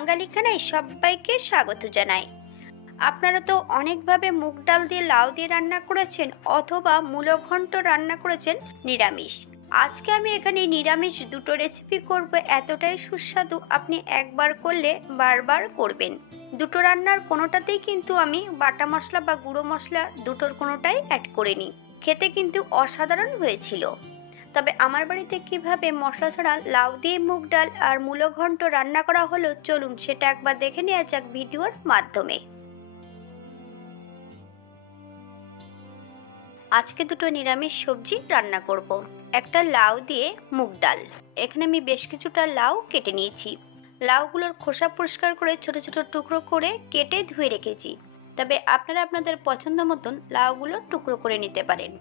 বাঙালি খানায় সবাইকে স্বাগত জানাই। আপনারা তো অনেকভাবে মুগ ডাল দিয়ে লাউ দিয়ে রান্না করেছেন অথবা মূলো ঘন্ট রান্না করেছেন নিরামিষ। আজকে আমি এখানে নিরামিষ দুটো রেসিপি করব, এতটাই সুস্বাদু আপনি একবার করলে বারবার করবেন। দুটো রান্নার কোনোটাতেই কিন্তু আমি বাটা মশলা বা গুঁড়ো মশলা দুটোর কোনোটাই অ্যাড করিনি। খেতে কিন্তু অসাধারণ হয়েছিল। তবে আমার বাড়িতে কিভাবে মশলা ছাড়া লাউ দিয়ে মুগ ডাল আর মূলো ঘন্ট রান্না করা হলো, চলুন সেটা একবার দেখে নেওয়া যাক ভিডিওর মাধ্যমে। আজকে দুটো নিরামিষ সবজি রান্না করব। একটা লাউ দিয়ে মুগ ডাল। এখানে আমি বেশ কিছুটা লাউ কেটে নিয়েছি। লাউগুলোর খোসা পরিষ্কার করে ছোট ছোট টুকরো করে কেটে ধুয়ে রেখেছি। তবে আপনারা আপনাদের পছন্দ মতন লাউগুলো টুকরো করে নিতে পারেন।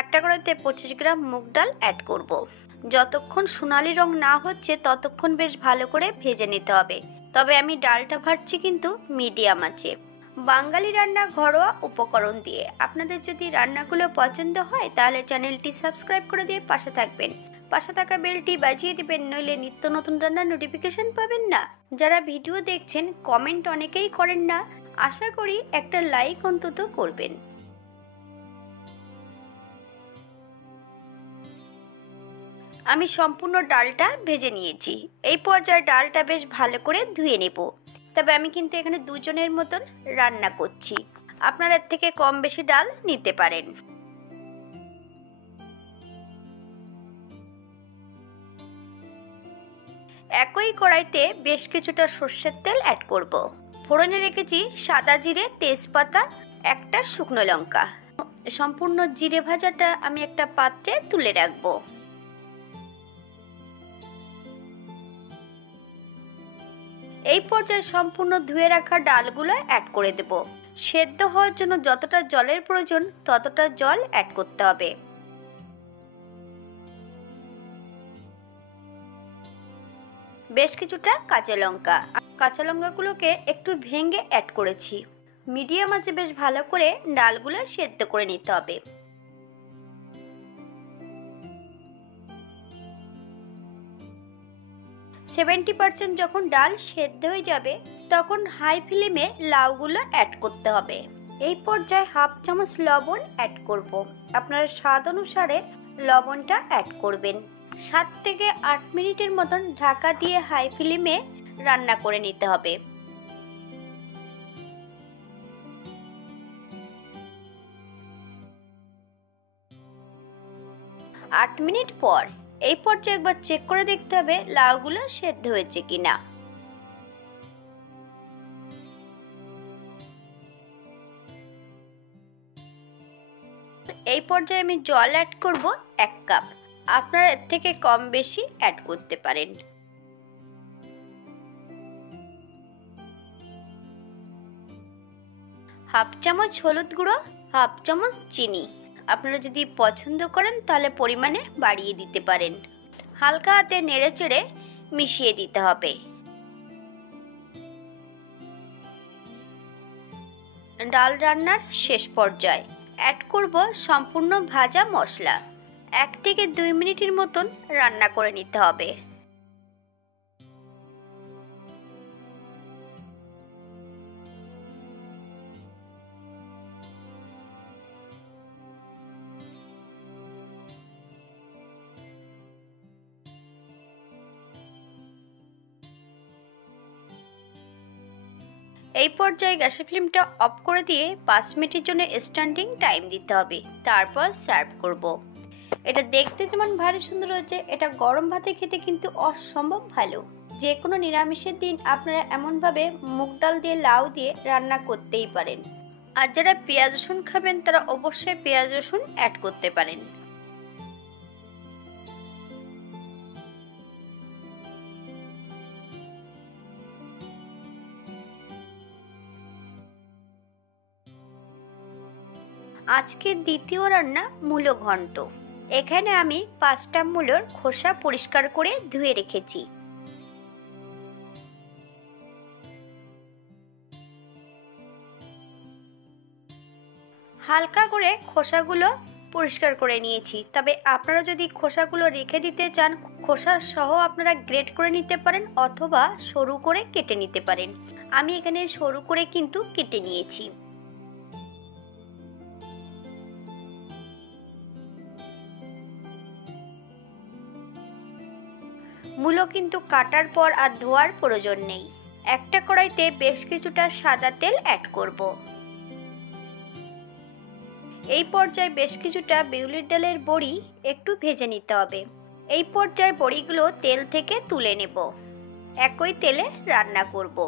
একটা কড়াইতে 25 গ্রাম মুগ ডাল অ্যাড করব। যতক্ষণ সোনালি রং না হচ্ছে ততক্ষণ বেশ ভালো করে ভেজে নিতে হবে। তবে আমি ডালটা ভাজছি কিন্তু মিডিয়াম আঁচে। বাঙালি রান্না ঘরোয়া উপকরণ দিয়ে। আপনাদের যদি রান্নাগুলো পছন্দ হয় তাহলে চ্যানেলটি সাবস্ক্রাইব করে দিয়ে পাশে থাকবেন। পাশে থাকা বেলটি বাজিয়ে দিবেন, নইলে নিত্য নতুন রান্নার নোটিফিকেশন পাবেন না। যারা ভিডিও দেখছেন কমেন্ট অনেকেই করেন না, আশা করি একটা লাইক অন্তত করবেন। আমি সম্পূর্ণ ডালটা ভেজে নিয়েছি। এই পর্যায়ে ডালটা বেশ ভালো করে ধুয়ে নেব। তবে আমি কিন্তু এখানে দুজনের মতন রান্না করছি, আপনারা এর থেকে কম বেশি ডাল নিতে পারেন। একই কড়াইতে বেশ কিছুটা সর্ষের তেল অ্যাড করব। ফোড়নে রেখেছি সাদা জিরে, তেজপাতা, একটা শুকনো লঙ্কা। সম্পূর্ণ জিরে ভাজাটা আমি একটা পাত্রে তুলে রাখবো। এই পর্যায়ে সম্পূর্ণ ধুয়ে রাখা ডালগুলো অ্যাড করে দেব। সেদ্ধ হওয়ার জন্য যতটা জলের প্রয়োজন ততটা জল অ্যাড করতে হবে। বেশ কিছুটা কাঁচা লঙ্কাগুলোকে একটু ভেঙে অ্যাড করেছি। মিডিয়াম আঁচে বেশ ভালো করে ডালগুলো সেদ্ধ করে নিতে হবে। সেভেন্টি পার্সেন্ট যখন ডাল সেদ্ধ হয়ে যাবে তখন হাই ফ্লেমে লাউগুলো অ্যাড করতে হবে। এই পর্যায়ে হাফ চামচ লবণ অ্যাড করব। আপনার স্বাদ অনুসারে লবণটা অ্যাড করবেন। 7 থেকে 8 মিনিটের মতন ঢাকা দিয়ে হাই ফ্লেমে রান্না করে নিতে হবে। 8 মিনিট পর এই পর্যায়ে একবার চেক করে দেখতে হবে লাউগুলো সেদ্ধ হয়েছে কিনা। এই পর্যায়ে আমি জল অ্যাড করব 1 কাপ। আপনারা এর থেকে কম বেশি অ্যাড করতে পারেন। হাফ চামচ হলুদ গুঁড়ো, হাফ চামচ চিনি। আপনারা যদি পছন্দ করেন তাহলে পরিমাণে বাড়িয়ে দিতে পারেন। হালকা হাতে নেড়ে চেড়ে মিশিয়ে দিতে হবে। ডাল রান্নার শেষ পর্যায়ে অ্যাড করব সম্পূর্ণ ভাজা মশলা। 1 থেকে 2 মিনিটের মতন রান্না করে নিতে হবে। এই পর্যায়ে গ্যাসের ফ্লেমটা অফ করে দিয়ে 5 মিনিটের জন্য স্ট্যান্ডিং টাইম দিতে হবে। তারপর সার্ভ করব। এটা দেখতে যেমন ভারী সুন্দর হয়েছে, এটা গরম ভাতে খেতে কিন্তু অসম্ভব ভালো। যে কোনো নিরামিষের দিন আপনারা এমনভাবে মুগ ডাল দিয়ে লাউ দিয়ে রান্না করতেই পারেন। আর যারা পেঁয়াজ রসুন খাবেন তারা অবশ্যই পেঁয়াজ রসুন অ্যাড করতে পারেন। আজকের দ্বিতীয় রান্না মূলো ঘন্ট। এখানে আমি 5টা মূলোর খোসা পরিষ্কার করে ধুয়ে রেখেছি। হালকা করে খোসাগুলো পরিষ্কার করে নিয়েছি। তবে আপনারা যদি খোসাগুলো রেখে দিতে চান, খোসা সহ আপনারা গ্রেট করে নিতে পারেন অথবা সরু করে কেটে নিতে পারেন। আমি এখানে সরু করে কিন্তু কেটে নিয়েছি। মূলো কিন্তু কাটার পর আর ধোয়ার প্রয়োজন নেই। একটা কড়াইতে বেশ কিছুটা সাদা তেল অ্যাড করব। এই পর্যায়ে বেশ কিছুটা বিউলির ডালের বড়ি একটু ভেজে নিতে হবে। এই পর্যায়ে বড়িগুলো তেল থেকে তুলে নেব। একই তেলে রান্না করব।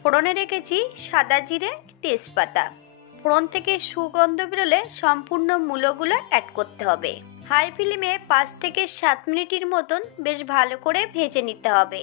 ফোড়নে রেখেছি সাদা জিরে, তেজপাতা। ফোড়ন থেকে সুগন্ধ বেরোলে সম্পূর্ণ মূলোগুলো অ্যাড করতে হবে। হাই ফ্লেমে 5 থেকে 7 মিনিটের মতন বেশ ভালো করে ভেজে নিতে হবে।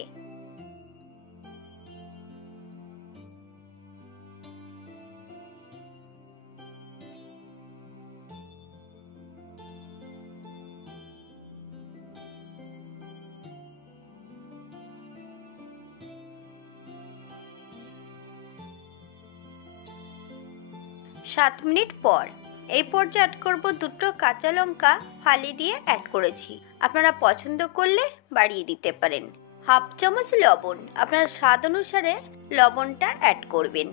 সাত মিনিট পর এই পর্যায়ে অ্যাড করব দুটো কাঁচা লঙ্কা ফালি দিয়ে অ্যাড করেছি। আপনারা পছন্দ করলে বাড়িয়ে দিতে পারেন। হাফ চামচ লবণ, আপনার স্বাদ অনুসারে লবণটা অ্যাড করবেন।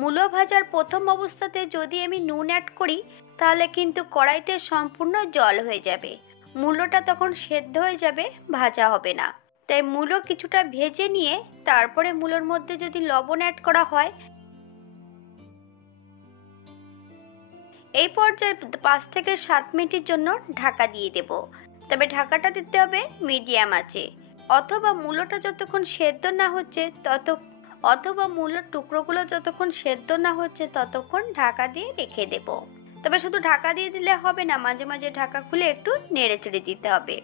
মূলো ভাজার প্রথম অবস্থাতে যদি আমি নুন অ্যাড করি তাহলে কিন্তু কড়াইতে সম্পূর্ণ জল হয়ে যাবে। মূলোটা তখন সেদ্ধ হয়ে যাবে, ভাজা হবে না। তাই মূলো কিছুটা ভেজে নিয়ে তারপরে মূলোর মধ্যে যদি লবণ অ্যাড করা হয়। এই পর্যায়ে 5 থেকে 7 মিনিটের জন্য ঢাকা দিয়ে দেব। তবে ঢাকাটা দিতে হবে মিডিয়াম আঁচে। অথবা মূলোটা যতক্ষণ সেদ্ধ না হচ্ছে মূলোর টুকরোগুলো যতক্ষণ সেদ্ধ না হচ্ছে ততক্ষণ ঢাকা দিয়ে রেখে দেব। তবে শুধু ঢাকা দিয়ে দিলে হবে না, মাঝে মাঝে ঢাকা খুলে একটু নেড়ে চেড়ে দিতে হবে।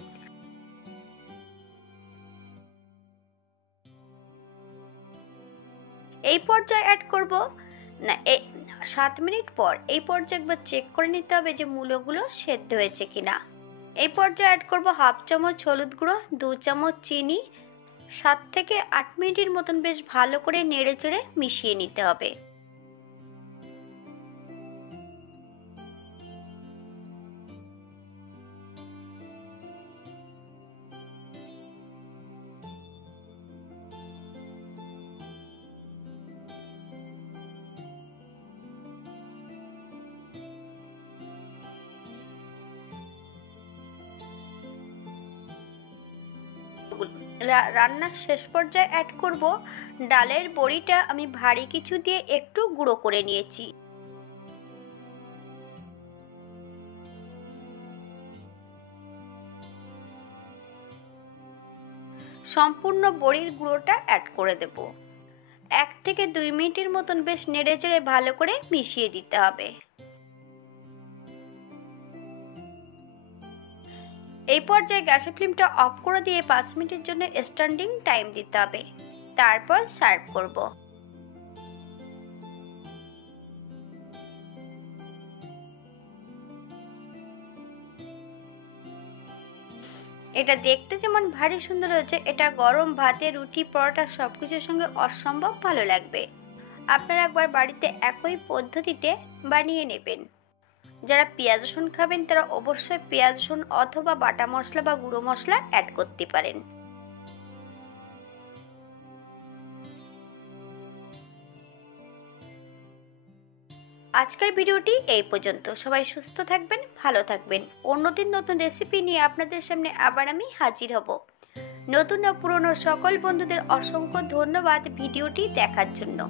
এই পর্যায়ে অ্যাড করব না 7 মিনিট পর এই পর্যায়ে একবার চেক করে নিতে হবে যে মূলোগুলো সেদ্ধ হয়েছে কিনা। এই পর্যায়ে অ্যাড করব হাফ চামচ হলুদ গুঁড়ো, 2 চামচ চিনি। 7 থেকে 8 মিনিটের মতন বেশ ভালো করে নেড়ে চেড়ে মিশিয়ে নিতে হবে। রান্নার শেষ পর্যায়ে অ্যাড করব ডালের বড়িটা। আমি ভারী কিছু দিয়ে একটু গুঁড়ো করে নিয়েছি। সম্পূর্ণ বড়ির গুঁড়োটা অ্যাড করে দেব। 1 থেকে 2 মিনিটের মতন বেশ নেড়ে চেড়ে ভালো করে মিশিয়ে দিতে হবে। এই পর্যায়ে গ্যাসের ফ্লেমটা অফ করে দিয়ে 5 মিনিটের জন্য স্ট্যান্ডিং টাইম দিতে হবে। তারপর সার্ভ করব। এটা দেখতে যেমন ভারী সুন্দর হয়েছে, এটা গরম ভাতে, রুটি, পরোটা সবকিছুর সঙ্গে অসম্ভব ভালো লাগবে। আপনারা একবার বাড়িতে একই পদ্ধতিতে বানিয়ে নেবেন। যারা পেঁয়াজ রসুন খাবেন তারা অবশ্যই পেঁয়াজ রসুন অথবা বাটা মশলা বা গুঁড়ো মশলা অ্যাড করতে পারেন। আজকের ভিডিওটি এই পর্যন্ত। সবাই সুস্থ থাকবেন, ভালো থাকবেন। অন্যদিন নতুন রেসিপি নিয়ে আপনাদের সামনে আবার আমি হাজির হব। নতুন ও পুরনো সকল বন্ধুদের অসংখ্য ধন্যবাদ ভিডিওটি দেখার জন্য।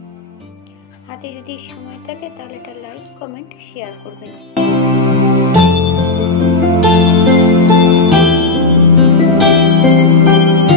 হাতে যদি সময় থাকে তাহলে একটা লাইক, কমেন্ট, শেয়ার করবেন।